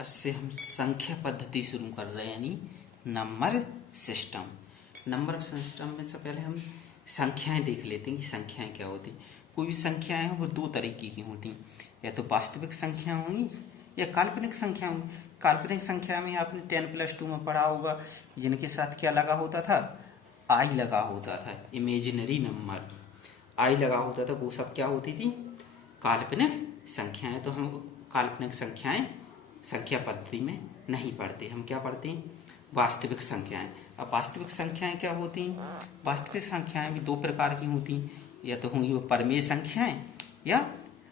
आज से हम संख्या पद्धति शुरू कर रहे हैं, यानी नंबर सिस्टम। नंबर सिस्टम में से पहले हम संख्याएं देख लेते हैं कि संख्याएं क्या होती हैं। कोई भी संख्याएं हैं वो दो तरीके की होती हैं, या तो वास्तविक संख्या होंगी या काल्पनिक संख्या होंगी। काल्पनिक संख्या में आपने 10+2 में पढ़ा होगा, जिनके साथ क्या लगा होता था, आई लगा होता था। इमेजिनरी नंबर आई लगा होता था, वो सब क्या होती थी, काल्पनिक संख्याएं। तो हम काल्पनिक संख्याएं संख्या पद्धति में नहीं पढ़ते, हम क्या पढ़ते हैं, वास्तविक संख्याएं। अब वास्तविक संख्याएं क्या होती हैं? वास्तविक संख्याएं भी दो प्रकार की होती हैं, या तो होंगी वो परमेय संख्याएं या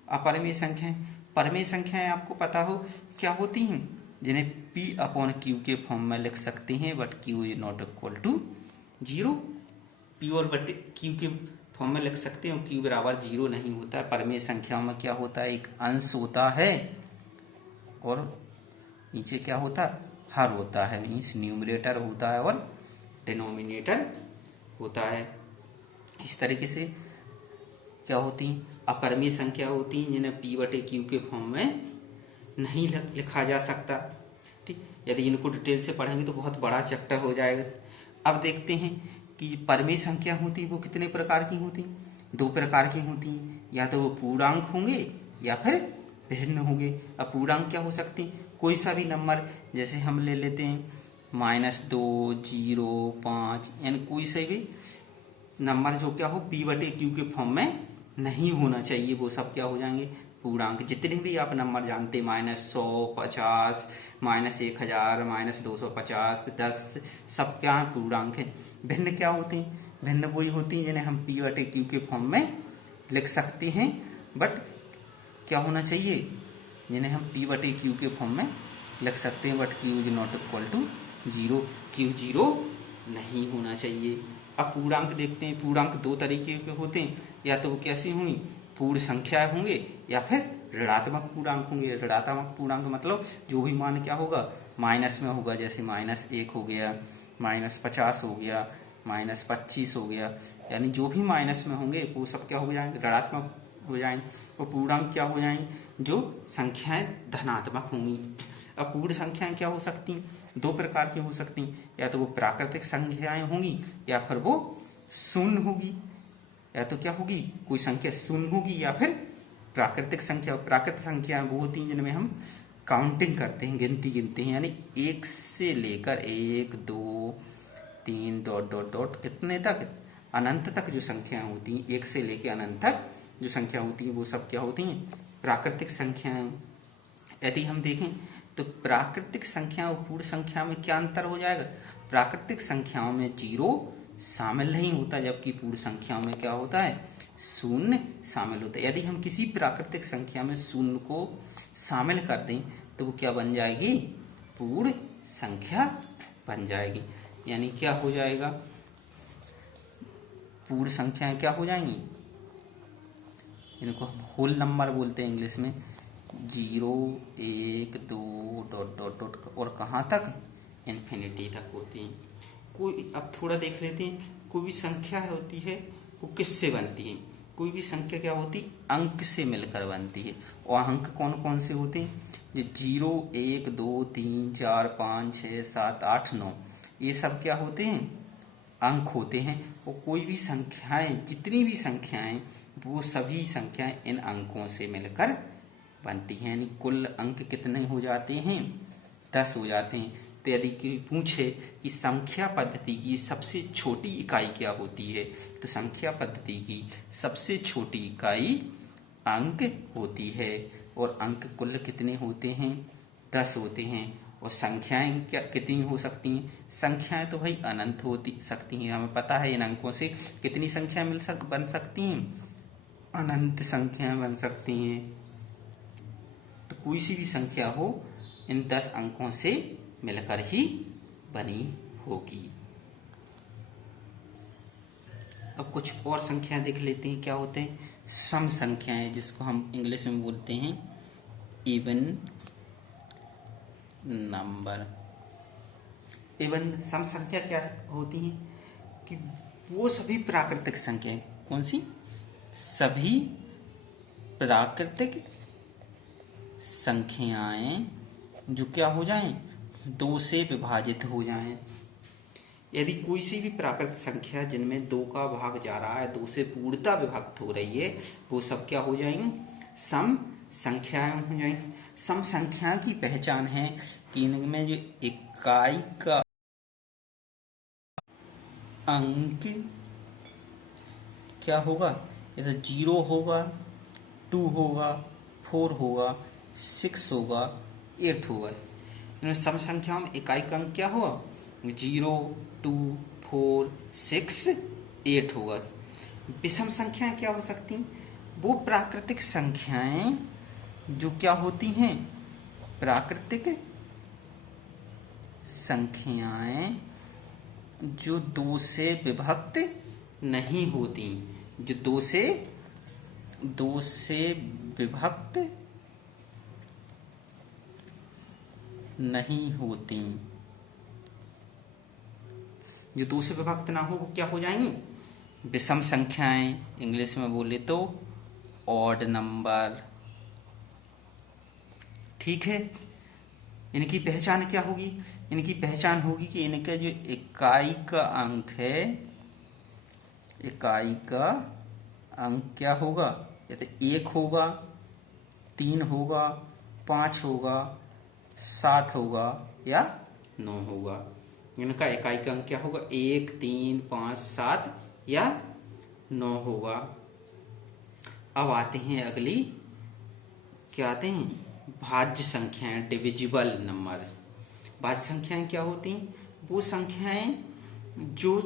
अपरमेय संख्याएं। परमेय संख्याएं आपको पता हो क्या होती हैं, जिन्हें P/Q के फॉर्म में लिख सकते हैं, but Q is not equal to 0। P और बट Q के फॉर्म में लिख सकते हैं, Q बराबर 0 नहीं होता है। परमेय संख्याओं में क्या होता है, एक अंश होता है और नीचे क्या होता है, हर होता है, मीन्स न्यूमरेटर होता है और डिनोमिनेटर होता है। इस तरीके से क्या होती हैं, अपरमेय संख्या होती हैं, जिन्हें P/Q के फॉर्म में नहीं लिखा जा सकता। ठीक, यदि इनको डिटेल से पढ़ेंगे तो बहुत बड़ा चैप्टर हो जाएगा। अब देखते हैं कि परमेय संख्या होती है वो कितने प्रकार की होती हैं। दो प्रकार की होती हैं, या तो वो पूर्णांक होंगे या फिर भिन्न होंगे। अब पूर्णांक क्या हो सकती हैं, कोई सा भी नंबर, जैसे हम ले लेते हैं -2, 0, 5, यानी कोई से भी नंबर जो क्या हो P/Q के फॉर्म में नहीं होना चाहिए, वो सब क्या हो जाएंगे, पूर्णांक। जितने भी आप नंबर जानते, -100, 50, -1000, -250, 10, सब क्या है, पूर्णांक है। भिन्न क्या होते हैं, भिन्न वही होती हैं जिन्हें हम P/Q के फॉर्म में लिख सकते हैं, बट क्या होना चाहिए, जिन्हें हम P/Q के फॉर्म में लिख सकते हैं, but Q is not equal to 0। Q 0 नहीं होना चाहिए। अब पूर्णांक देखते हैं। पूर्णांक दो तरीके के होते हैं, या तो वो कैसी होंगी, पूर्ण संख्या होंगे या फिर ऋणात्मक पूर्णांक होंगे। ऋणात्मक पूर्णांक मतलब जो भी मान क्या होगा, माइनस में होगा, जैसे -1 हो गया, -50 हो गया, -25 हो गया, यानी जो भी माइनस में होंगे वो सब क्या हो जाएंगे, ऋणात्मक हो जाएंगे। और पूर्णांक क्या हो जाएंगे, जो संख्याएं धनात्मक होंगी। अब पूर्ण संख्याएं क्या हो सकती हैं, दो प्रकार की हो सकती हैं, या तो वो प्राकृतिक संख्याएं होंगी या फिर वो शून्य होगी। या तो क्या होगी, कोई संख्या शून्य होगी या फिर प्राकृतिक संख्या। प्राकृतिक संख्याएं वो होती हैं जिनमें हम काउंटिंग करते हैं, गिनती गिनते हैं, यानी 1 से लेकर 1, 2, 3 डॉट डॉट डॉट कितने तक, अनंत तक जो संख्याएं होती हैं, 1 से लेकर अनंत तक जो संख्या होती हैं वो सब क्या होती हैं, प्राकृतिक संख्याएं। यदि हम देखें तो प्राकृतिक संख्या और पूर्ण संख्या में क्या अंतर हो जाएगा, प्राकृतिक संख्याओं में 0 शामिल नहीं होता, जबकि पूर्ण संख्याओं में क्या होता है, शून्य शामिल होता है। यदि हम किसी प्राकृतिक संख्या में शून्य को शामिल कर दें तो वो क्या बन जाएगी, पूर्ण संख्या बन जाएगी। यानी क्या हो जाएगा, पूर्ण संख्याएं क्या हो जाएंगी, इनको हम होल नंबर बोलते हैं इंग्लिश में। 0, 1, 2 डॉट डॉट डॉट और कहाँ तक, इन्फिनिटी तक होती हैं। कोई अब थोड़ा देख लेते हैं, कोई भी संख्या होती है वो किससे बनती है। कोई भी संख्या क्या होती, अंक से मिलकर बनती है। और अंक कौन कौन से होते हैं, जो 0, 1, 2, 3, 4, 5, 6, 7, 8, 9, ये सब क्या होते हैं, अंक होते हैं। और कोई भी संख्याएं, जितनी भी संख्याएं, वो सभी संख्याएं इन अंकों से मिलकर बनती हैं। यानी कुल अंक कितने हो जाते हैं, 10 हो जाते हैं। तो यदि कोई पूछे कि संख्या पद्धति की सबसे छोटी इकाई क्या होती है, तो संख्या पद्धति की सबसे छोटी इकाई अंक होती है। और अंक कुल कितने होते हैं, 10 होते हैं। और संख्याएं क्या कितनी हो सकती हैं, संख्याएं तो भाई अनंत होती सकती हैं। हमें पता है इन अंकों से कितनी संख्याएं बन सकती हैं, अनंत संख्याएं बन सकती हैं। तो कोई सी भी संख्या हो इन 10 अंकों से मिलकर ही बनी होगी। अब कुछ और संख्याएं देख लेते हैं, क्या होते हैं, सम संख्याएं, जिसको हम इंग्लिश में बोलते हैं इवन नंबर। इवन सम संख्या क्या होती हैं, कि वो सभी प्राकृतिक संख्याएं, कौन सी, सभी प्राकृतिक संख्याएं जो क्या हो जाएं, 2 से विभाजित हो जाएं। यदि कोई सी भी प्राकृत संख्या जिनमें 2 का भाग जा रहा है, 2 से पूर्णतः विभक्त हो रही है, वो सब क्या हो जाएंगी, सम संख्याएं हो जाएंगी। सम संख्या की पहचान है कि इनमें जो इकाई का अंक क्या होगा, ये तो 0 होगा, 2 होगा, 4 होगा, 6 होगा, 8 होगा। इनमें सम संख्याओं में इकाई का अंक क्या होगा, 0, 2, 4, 6, 8 होगा। विषम संख्याएं क्या हो सकती हैं, वो प्राकृतिक संख्याएं जो क्या होती हैं, प्राकृतिक संख्याएं जो 2 से विभक्त नहीं होती, जो 2 से विभक्त नहीं होती, जो 2 से विभक्त ना हो वो क्या हो जाएंगी, विषम संख्याएं। इंग्लिश में बोले तो ऑड नंबर। ठीक है, इनकी पहचान क्या होगी, इनकी पहचान होगी कि इनका जो इकाई का अंक है, इकाई का अंक क्या होगा, या तो 1 होगा, 3 होगा, 5 होगा, 7 होगा या 9 होगा। इनका इकाई का अंक क्या होगा, 1, 3, 5, 7 या 9 होगा। अब आते हैं अगली, क्या आते हैं, भाज्य संख्याएं, डिविजिबल नंबर्स। भाज्य संख्याएं क्या होती हैं, वो संख्याएं जो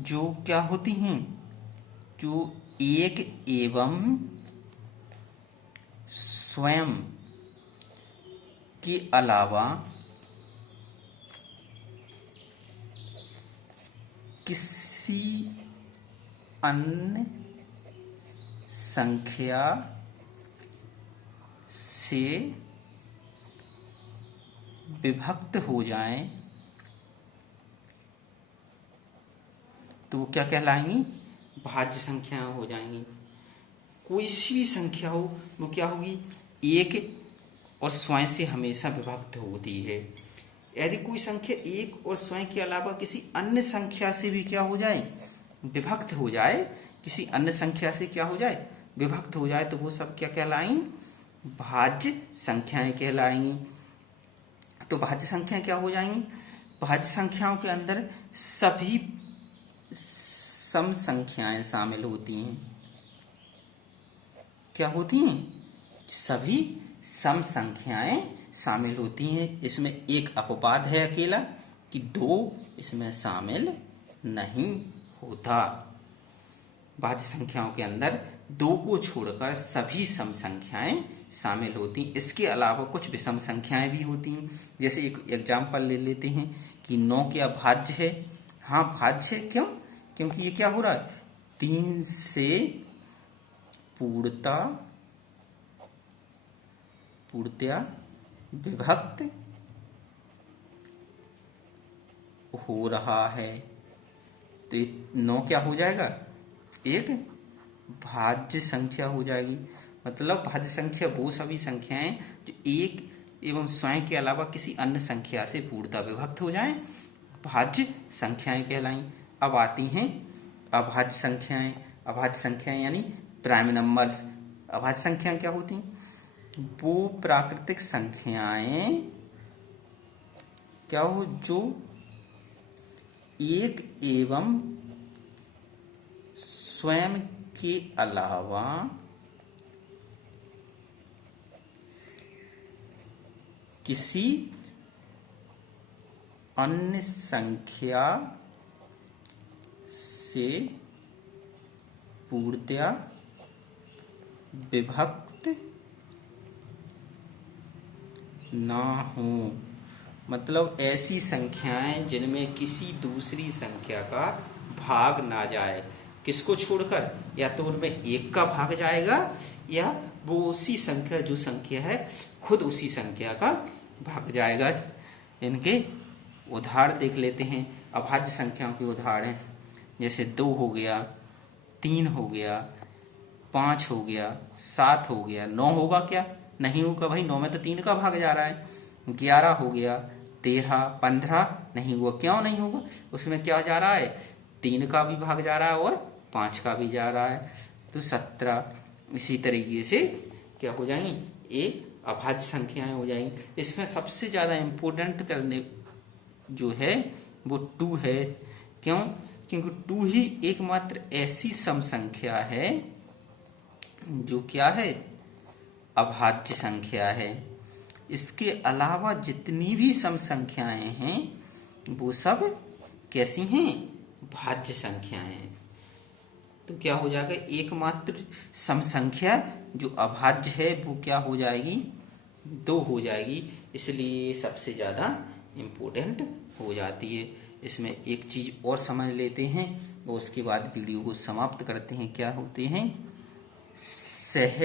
जो क्या होती हैं, जो एक एवं स्वयं के अलावा किसी अन्य संख्या से विभक्त हो जाएं तो वो क्या कहलाएंगी, भाज्य संख्या हो जाएंगी। कोई सी भी संख्या हो वो क्या होगी, एक और स्वयं से हमेशा विभक्त होती है। यदि कोई संख्या एक और स्वयं के अलावा किसी अन्य संख्या से भी क्या हो जाए, विभक्त हो जाए, किसी अन्य संख्या से क्या हो जाए, विभक्त हो जाए, तो वो सब क्या कहलाएंगी, भाज्य संख्याएं कहलाएंगी। तो भाज्य संख्याएं क्या हो जाएंगी, भाज्य संख्याओं के अंदर सभी सम संख्याएं शामिल होती हैं। क्या होती हैं, सभी सम संख्याएं शामिल होती हैं। इसमें एक अपवाद है अकेला कि 2 इसमें शामिल नहीं होता। भाज्य संख्याओं के अंदर 2 को छोड़कर सभी सम संख्याएं शामिल होती हैं। इसके अलावा कुछ विषम संख्याएं भी होती हैं। जैसे एक एग्जाम्पल ले लेते हैं कि 9 क्या भाज्य है, हाँ भाज्य है। क्यों, क्योंकि ये क्या हो रहा है, 3 से पूर्णतया विभक्त हो रहा है। तो 9 क्या हो जाएगा, एक भाज्य संख्या हो जाएगी। मतलब भाज्य संख्या वो सभी संख्याएं जो एक एवं स्वयं के अलावा किसी अन्य संख्या से पूर्णतः विभक्त हो जाएं, भाज्य संख्याएं कहलाई। अब आती हैं अभाज्य संख्याएं। अभाज्य संख्याएं यानी प्राइम नंबर्स। अभाज्य संख्याएं क्या होती हैं, वो प्राकृतिक संख्याएं क्या हो जो एक एवं स्वयं के अलावा किसी अन्य संख्या से पूर्णतया विभक्त ना हो। मतलब ऐसी संख्याएं जिनमें किसी दूसरी संख्या का भाग ना जाए। किसको छोड़कर, या तो उनमें एक का भाग जाएगा या वो उसी संख्या, जो संख्या है खुद उसी संख्या का भाग जाएगा। इनके उदाहरण देख लेते हैं। अभाज्य संख्याओं के उदाहरण जैसे 2 हो गया, 3 हो गया, 5 हो गया, 7 हो गया, 9 होगा क्या, नहीं होगा भाई, 9 में तो 3 का भाग जा रहा है। 11 हो गया, 13, 15 नहीं हुआ। क्यों नहीं होगा? उसमें क्या जा रहा है, 3 का भी भाग जा रहा है और 5 का भी जा रहा है, तो 17। इसी तरीके से क्या हो जाएंगी, ये अभाज्य संख्याएं हो जाएंगी। इसमें सबसे ज्यादा इम्पोर्टेंट करने जो है वो 2 है। क्यों? क्योंकि 2 ही एकमात्र ऐसी सम संख्या है जो क्या है, अभाज्य संख्या है। इसके अलावा जितनी भी सम संख्याएं हैं वो सब कैसी हैं, भाज्य संख्याएं हैं। तो क्या हो जाएगा, एकमात्र सम संख्या जो अभाज्य है वो क्या हो जाएगी, 2 हो जाएगी। इसलिए सबसे ज्यादा इम्पोर्टेंट हो जाती है। इसमें एक चीज और समझ लेते हैं और उसके बाद वीडियो को समाप्त करते हैं। क्या होते हैं, सह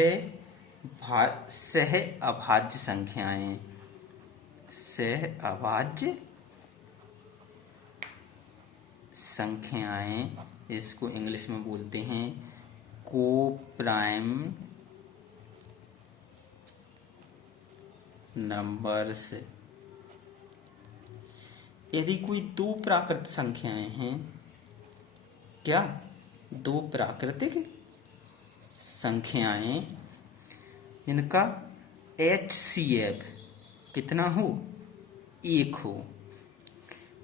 अभाज्य संख्याएं। सह अभाज्य संख्याएं, इसको इंग्लिश में बोलते हैं को प्राइम नंबर्स। यदि कोई 2 प्राकृत संख्याएं हैं, क्या 2 प्राकृतिक संख्याएं इनका HCF कितना हो, 1 हो।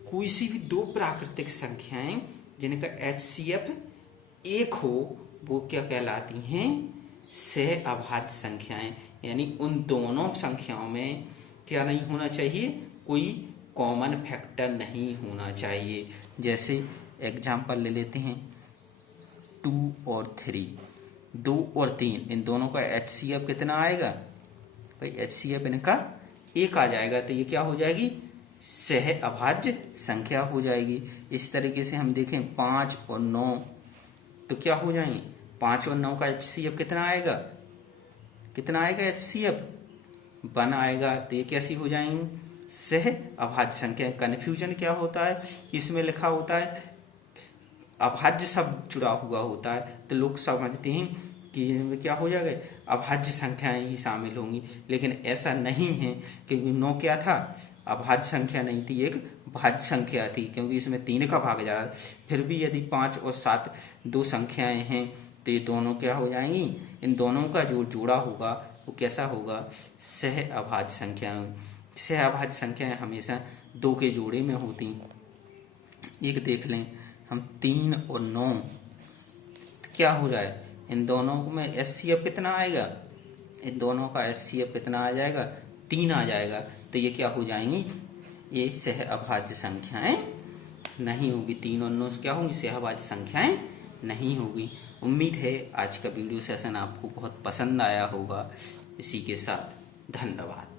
कोई सी भी 2 प्राकृतिक संख्याएं जिनका HCF 1 हो वो क्या कहलाती हैं, सह अभाज्य संख्याएं। यानी उन दोनों संख्याओं में क्या नहीं होना चाहिए, कोई कॉमन फैक्टर नहीं होना चाहिए। जैसे एग्जाम्पल ले लेते हैं 2 और 3, 2 और 3 इन दोनों का HCF कितना आएगा भाई, HCF इनका 1 आ जाएगा। तो ये क्या हो जाएगी, सह अभाज्य संख्या हो जाएगी। इस तरीके से हम देखें 5 और 9 तो क्या हो जाएंगे, 5 और 9 का HCF कितना आएगा, कितना आएगा HCF, 1 आएगा। तो ये कैसी हो जाएंगी, सह अभाज्य संख्या। कन्फ्यूजन क्या होता है, इसमें लिखा होता है अभाज्य शब्द जुड़ा हुआ होता है तो लोग समझते हैं कि इनमें क्या हो जाएगा, अभाज्य संख्याएं ही शामिल होंगी, लेकिन ऐसा नहीं है। क्योंकि 9 क्या था, अभाज्य संख्या नहीं थी, एक भाज्य संख्या थी, क्योंकि इसमें 3 का भाग जा रहा है। फिर भी यदि 5 और 7 2 संख्याएं हैं तो ये दोनों क्या हो जाएंगी, इन दोनों का जो जोड़ा होगा वो कैसा होगा, सह अभाज्य संख्याएं। सह अभाज्य संख्याएं हमेशा 2 के जोड़े में होती। एक देख लें हम 3 और 9 तो क्या हो जाए, इन दोनों में HCF कितना आएगा, इन दोनों का HCF कितना आ जाएगा, 3 आ जाएगा। तो ये क्या हो जाएंगी, ये सह अभाज्य संख्याएं नहीं होगी। 3 और 9 क्या होंगी, सह अभाज्य संख्याएं नहीं होगी। उम्मीद है आज का वीडियो सेशन आपको बहुत पसंद आया होगा। इसी के साथ धन्यवाद।